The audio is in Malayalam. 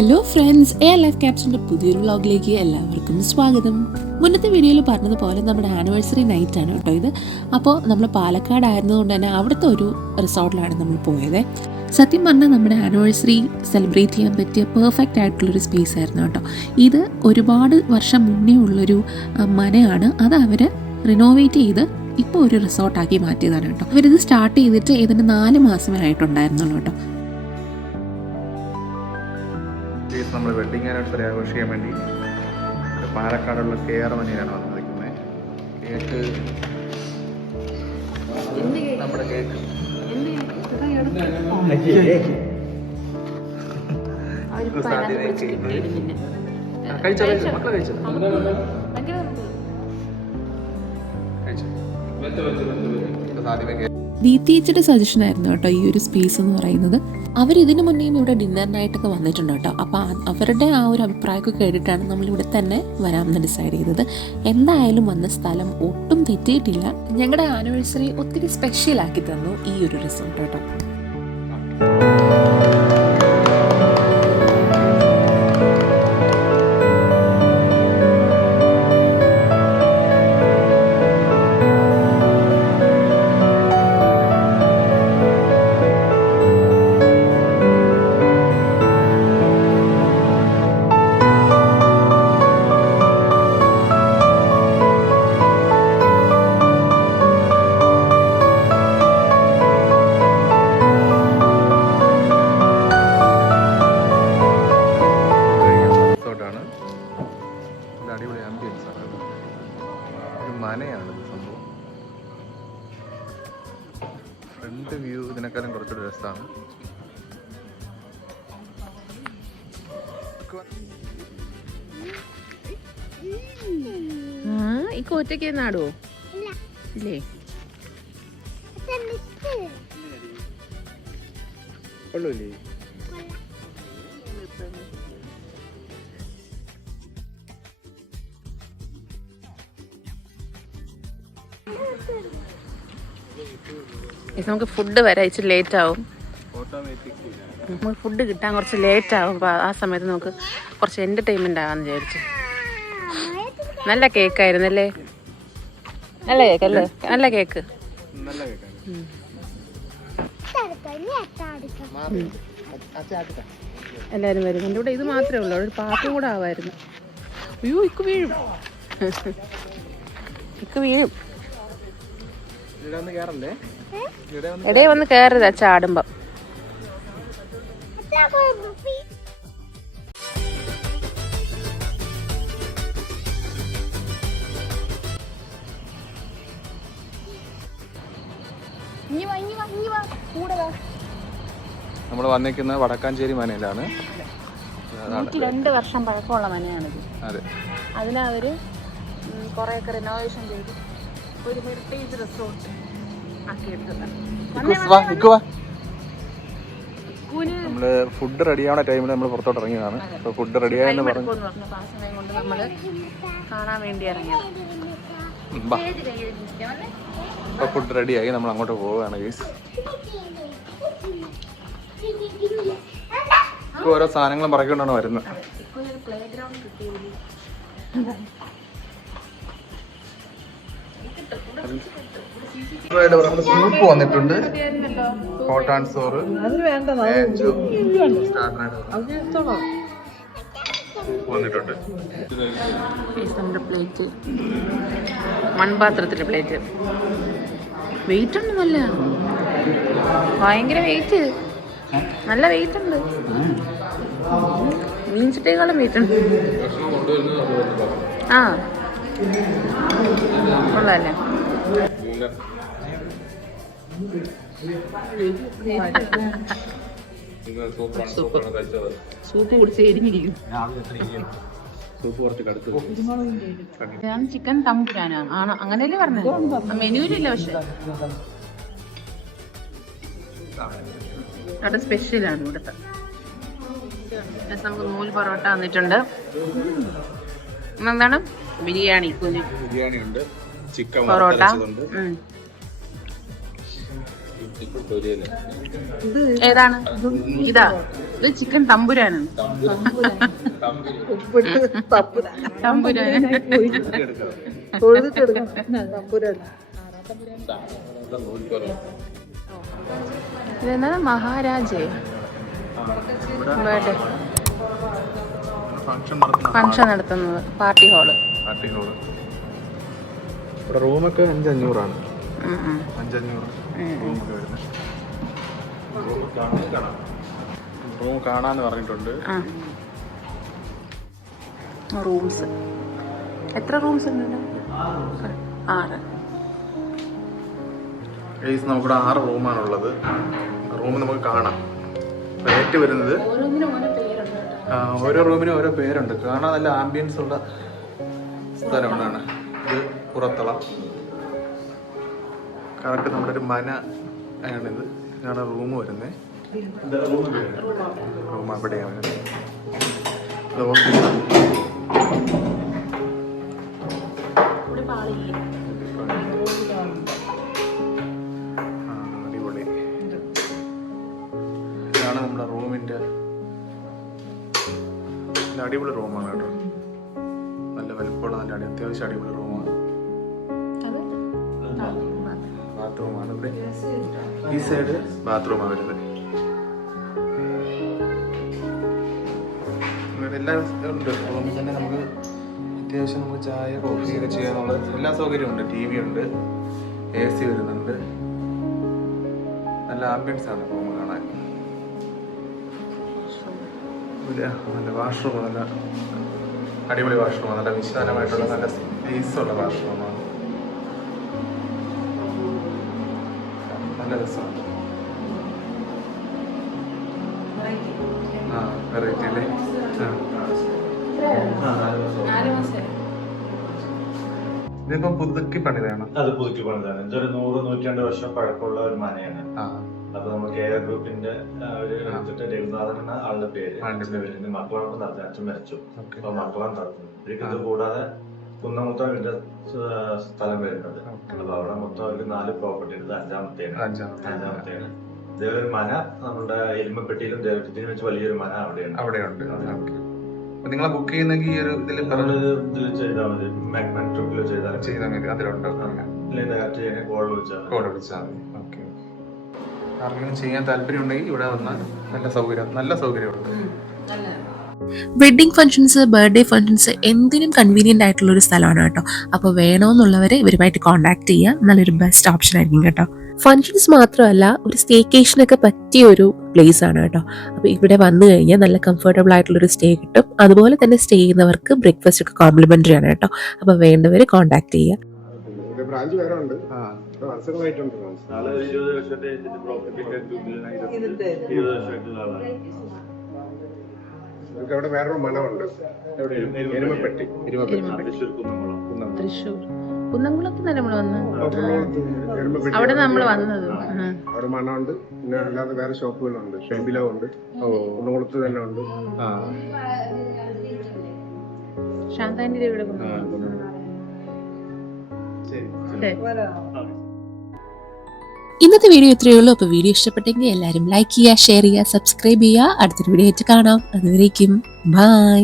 ഹലോ ഫ്രണ്ട്സ് എ ലൈഫ് ക്യാപ്സിന്റെ പുതിയൊരു വ്ളോഗിലേക്ക് എല്ലാവർക്കും സ്വാഗതം. മുന്നത്തെ വീഡിയോയിൽ പറഞ്ഞതുപോലെ നമ്മുടെ ആനിവേഴ്സറി നൈറ്റ് ആണ് കേട്ടോ ഇത്. അപ്പോൾ നമ്മൾ പാലക്കാട് ആയിരുന്നതുകൊണ്ട് തന്നെ അവിടുത്തെ ഒരു റിസോർട്ടിലാണ് നമ്മൾ പോയത്. സത്യം പറഞ്ഞാൽ നമ്മുടെ ആനിവേഴ്സറി സെലിബ്രേറ്റ് ചെയ്യാൻ പറ്റിയ പെർഫെക്റ്റ് ആയിട്ടുള്ളൊരു സ്പേസ് ആയിരുന്നു കേട്ടോ. ഇത് ഒരുപാട് വർഷം മുന്നേ ഉള്ളൊരു മനയാണ്. അത് അവർ റിനോവേറ്റ് ചെയ്ത് ഇപ്പോൾ ഒരു റിസോർട്ടാക്കി മാറ്റിയതാണ് കേട്ടോ. അവരിത് സ്റ്റാർട്ട് ചെയ്തിട്ട് ഇതിന് നാല് മാസമേ ആയിട്ടുണ്ടായിരുന്നുള്ളൂ കേട്ടോ. നമ്മൾ വെഡിങ് ആനിവേഴ്സറി ആഘോഷിക്കാൻ വേണ്ടി പാലക്കാടുള്ള കെ ആർ കേരമനിയാണ് വന്നിരിക്കുന്നത് കേക്ക്. നമ്മുടെ കേക്ക്. കഴിച്ചോ കഴിച്ചോ. മക്കളെ കഴിച്ചോ? കഴിച്ചോ? കേക്ക് ദീപ്തിയച്ചയുടെ സജഷൻ ആയിരുന്നു കേട്ടോ ഈ ഒരു സ്പേസ് എന്ന് പറയുന്നത്. അവർ ഇതിനു മുന്നേയും ഇവിടെ ഡിന്നറിനായിട്ടൊക്കെ വന്നിട്ടുണ്ട് കേട്ടോ. അപ്പോൾ അവരുടെ ആ ഒരു അഭിപ്രായമൊക്കെ കേട്ടിട്ടാണ് നമ്മൾ ഇവിടെ തന്നെ വരാമെന്ന് ഡിസൈഡ് ചെയ്തത്. എന്തായാലും വന്ന സ്ഥലം ഒട്ടും തെറ്റിയിട്ടില്ല. ഞങ്ങളുടെ ആനിവേഴ്സറി ഒത്തിരി സ്പെഷ്യൽ ആക്കി തന്നു ഈ ഒരു റിസോർട്ട് കേട്ടോ. മനയാണ് ഇത് സംഭവം. ഫ്രണ്ട് വ്യൂ ഇതിനേക്കാളും കുറച്ചുകൂടി രസമാണ്. ആ ഈ കോറ്റയ്ക്ക് നാടുവോ ഇല്ലേ? കൊള്ളൂല്ലേ? നമുക്ക് ഫുഡ് വരെ ഇച്ചിരി ലേറ്റ് ആവും. നമുക്ക് ഫുഡ് കിട്ടാൻ കുറച്ച് ലേറ്റ് ആവും. അപ്പോൾ ആ സമയത്ത് നമുക്ക് കുറച്ച് എന്റർടൈൻമെന്റ് ആകാമെന്ന് വിചാരിച്ചു. നല്ല കേക്കായിരുന്നു അല്ലേ? നല്ല കേക്ക് അല്ലേ? നല്ല കേക്ക് എല്ലാവരും വരും. എന്റെ കൂടെ ഇത് മാത്രമേ ഉള്ളൂ. ഒരു പാട്ടും കൂടെ ആവായിരുന്നു. അയ്യോ ഇക്ക് വീഴും. ഇക്ക് വീഴും. ഇടയിൽ വന്ന് കയറരുത് അച്ഛ ആടുമ്പം. നമ്മൾ വന്നിരിക്കുന്നത് വടക്കാഞ്ചേരി മനയിലാണ്. രണ്ട് വർഷം പഴക്കമുള്ള മനയാണിത്. അതെ. കൊറേ ഒക്കെ റിനോവേഷൻ ചെയ്ത്. ഒരു ഹെറിറ്റേജ് റിസോർട്ട് നമ്മൾ ഫുഡ് റെഡിയാവുന്ന ടൈമിൽ നമ്മൾ പുറത്തോട്ട് ഇറങ്ങിയതാണ്. ഫുഡ് റെഡിയായെന്ന് പറഞ്ഞു എടുക്കുമെന്ന് പറഞ്ഞപ്പോൾ ആ സമയം നമ്മൾ ഫുഡ് അങ്ങോട്ട് പോവുകയാണ് ഗീസ് ഓരോ സാധനങ്ങളും പറക്കൊണ്ടാണ് വരുന്നത്. പ്ലേ ഗ്രൗണ്ട് കിട്ടിയത് നമ്മുടെ സൂപ്പ് വന്നിട്ടുണ്ട്. ഹോട്ട് ആൻഡ് സോറ് വന്നിട്ടുണ്ട്. നമ്മുടെ പ്ലേറ്റ്. മൺപാത്രത്തിലെ പ്ലേറ്റ്. വെയിറ്റ് ഒന്നുമല്ല ഭയങ്കര വെയിറ്റ് നല്ല വെയിറ്റ് ഉണ്ട്. മീൻ ചുട്ടേക്കാളും വെയിറ്റ് ഉണ്ട്. ആ. കൊള്ളാല്ലേ? സൂപ്പ് കുടിച്ച് എരിഞ്ഞിരിക്കും. സൂപ്പ് കുറച്ച് കടുത്ത് ഞാൻ ചിക്കൻ തമ്പുരാനാണ് ആണ് അങ്ങനെയല്ലേ പറഞ്ഞത്? മെനുവിലില്ല പക്ഷെ? അവിടെ സ്പെഷ്യലാണ് ഇവിടുത്തെ. നമുക്ക് നൂൽ പൊറോട്ട വന്നിട്ടുണ്ട് എന്താണ് ബിരിയാണി കുഞ്ഞു. ബിരിയാണി ഉണ്ട് ചിക്കൻ പൊറോട്ട ഇത് ഏതാണ്? ഇതാ ഇത്. ചിക്കൻ തമ്പുരാനാണ്. തമ്പുരാൻ ഇതെന്താണ് മഹാരാജേ. ഫംഗ്ഷൻ നടത്തുന്നത്. Party hall. പാർട്ടി ഹോൾ ഇവിടെ റൂമൊക്കെ അഞ്ചഞ്ഞൂറാണ്. അഞ്ചഞ്ഞൂറ് റൂമൊക്കെ വരുന്നത് റൂം കാണാന്ന് പറഞ്ഞിട്ടുണ്ട്. ആ. റൂംസ്. എത്ര റൂംസ് ഉണ്ട്? ആറ്. ഗൈസ് നമുക്കിവിടെ ആറ് റൂമാണുള്ളത്. റൂം നമുക്ക് കാണാം. റേറ്റ് വരുന്നത് ആ, ഓരോ റൂമിനും ഓരോ പേരുണ്ട്. കാണാൻ നല്ല ആംബിയൻസ് ഉള്ള സ്ഥലമാണ് ഇത് പുറത്തളം. കറക്റ്റ് നമ്മുടെ ഒരു മന ആണിത്. ഇതാണ് റൂം വരുന്നത് റൂം അവിടെയാണ്. വരുന്നത് ഇത് അടിപൊളി. ഇതാണ് നമ്മുടെ റൂമിന്റെ നല്ല അടിപൊളി റൂമാണ് കേട്ടോ. അടി അത്യാവശ്യം അടിപൊളി റൂമാണ് ബാത്റൂമാണ് ഇവിടെ. ഈ സൈഡ് ബാത്റൂമാണ് വരുന്നത്. ഇവിടെ എല്ലാം ഉണ്ട്. റൂമിൽ തന്നെ നമുക്ക് അത്യാവശ്യം നമുക്ക് ചായ കോഫി ഒക്കെ ചെയ്യാനുള്ള എല്ലാ സൗകര്യവും ഉണ്ട്. ടി വി ഉണ്ട് എ സി വരുന്നുണ്ട്. നല്ല ആംബിയൻസ് ആണ് റൂം കാണാൻ. നല്ല വാഷ്റൂം നല്ല അടിപൊളി ഭാഷണമാണ് നല്ല വിശാലമായിട്ടുള്ള നല്ല സ്പേസ് ഉള്ള ഭാഷണമാണ് നല്ല രസമാണ്. ആ വെറൈറ്റി അല്ലേ? ആ. ഇതിപ്പോ പുതുക്കി പണിതാണ്. അത് പുതുക്കി പണിതാണ്. ഇതൊരു നൂറ് നൂറ്റാണ്ട് വർഷം പഴക്കമുള്ള ഒരു മനയാണ്. അപ്പൊ നമ്മൾ കെ ആർ ഗ്രൂപ്പിന്റെ ഒരു എടുത്തിട്ട് രഘുനാഥൻ എന്ന ആളുടെ പേര്. മക്കളാണ് നടത്തുന്നത് അച്ഛൻ മരിച്ചു. അപ്പൊ മക്കളാണ് നടത്തുന്നത് ഇത് കൂടാതെ കുന്നമുത്ത വീടിന്റെ സ്ഥലം വരുന്നത് അപ്പൊ അവിടെ മൊത്തം അവർക്ക് നാല് പ്രോപ്പർട്ടി ഉണ്ട്. അഞ്ചാമത്തേന് അഞ്ചാമത്തേന് ഇതേപോലെ മന നമ്മുടെ എരുമപ്പെട്ടിയിലും ദേവറ്റത്തിനും വെച്ച് വലിയൊരു മന അവിടെയാണ് അവിടെയുണ്ട്. ഓക്കെ. നിങ്ങളെ ബുക്ക് ചെയ്യുന്നെങ്കിൽ ഈ ഒരു ഇതിൽ പറഞ്ഞത് പറഞ്ഞു ഇതിൽ ചെയ്താൽ മതി. മാഗ്നൻ ട്രിപ്പിൽ ചെയ്താൽ ചെയ്താൽ മതി. അതിലുണ്ട്. ഇല്ലെങ്കിൽ ഡയറക്റ്റ് ചെയ്യാൻ കോൾ വിളിച്ചാൽ. കോഡ് വിളിച്ചാൽ മതി. ആർക്കെങ്കിലും ചെയ്യാൻ താല്പര്യം ഉണ്ടെങ്കിൽ ഇവിടെ വന്നാൽ നല്ല സൗകര്യം നല്ല സൗകര്യമുണ്ട്. വെഡിങ് ഫങ്ഷൻസ് ബർത്ത്ഡേ ഫങ്ഷൻസ് എന്തിനും കൺവീനിയന്റ് ആയിട്ടുള്ള ഒരു സ്ഥലമാണ് കേട്ടോ. അപ്പോൾ വേണമെന്നുള്ളവരെ ഇവരുമായിട്ട് കോൺടാക്ട് ചെയ്യുക നല്ലൊരു ബെസ്റ്റ് ഓപ്ഷൻ ആയിരിക്കും കേട്ടോ. ഫങ്ഷൻസ് മാത്രമല്ല ഒരു സ്റ്റേക്കേഷനൊക്കെ പറ്റിയ ഒരു പ്ലേസ് ആണ് കേട്ടോ. അപ്പോൾ ഇവിടെ വന്നു കഴിഞ്ഞാൽ നല്ല കംഫർട്ടബിൾ ആയിട്ടുള്ള ഒരു സ്റ്റേ കിട്ടും. അതുപോലെ തന്നെ സ്റ്റേ ചെയ്യുന്നവർക്ക് ബ്രേക്ക്ഫാസ്റ്റ് ഒക്കെ കോംപ്ലിമെന്ററി ആണ് കേട്ടോ. അപ്പോൾ വേണ്ടവർ കോൺടാക്ട് ചെയ്യുക ഇത് ബ്രാഞ്ച് വേറെ ഉണ്ട് ആ വർഷങ്ങളായിട്ടുണ്ട് ഇരുപത് ഇരുപത് ആളാണ്. നമുക്ക് അവിടെ വേറൊരു മണമുണ്ട്. എരുമപ്പെട്ടി. തൃശ്ശൂർ കുന്നംകുളത്ത് നമ്മൾ വന്നു അവിടെ നമ്മൾ വന്നത്. അവിടെ മണമുണ്ട്. പിന്നെ അല്ലാതെ വേറെ ഷോപ്പുകളുണ്ട്. ഷെമ്പിലോ ഉണ്ട് കുന്നംകുളത്ത് തന്നെ ഉണ്ട്. ശാന്താന്റെ ഇവിടെ ഇന്നത്തെ വീഡിയോ ഇത്രയേ ഉള്ളൂ. അപ്പോൾ വീഡിയോ ഇഷ്ടപ്പെട്ടെങ്കിൽ എല്ലാവരും ലൈക്ക് ചെയ്യുക ഷെയർ ചെയ്യുക സബ്സ്ക്രൈബ് ചെയ്യുക. അടുത്തൊരു വീഡിയോ ആയിട്ട് കാണാം. അതുവരേക്കും ബൈ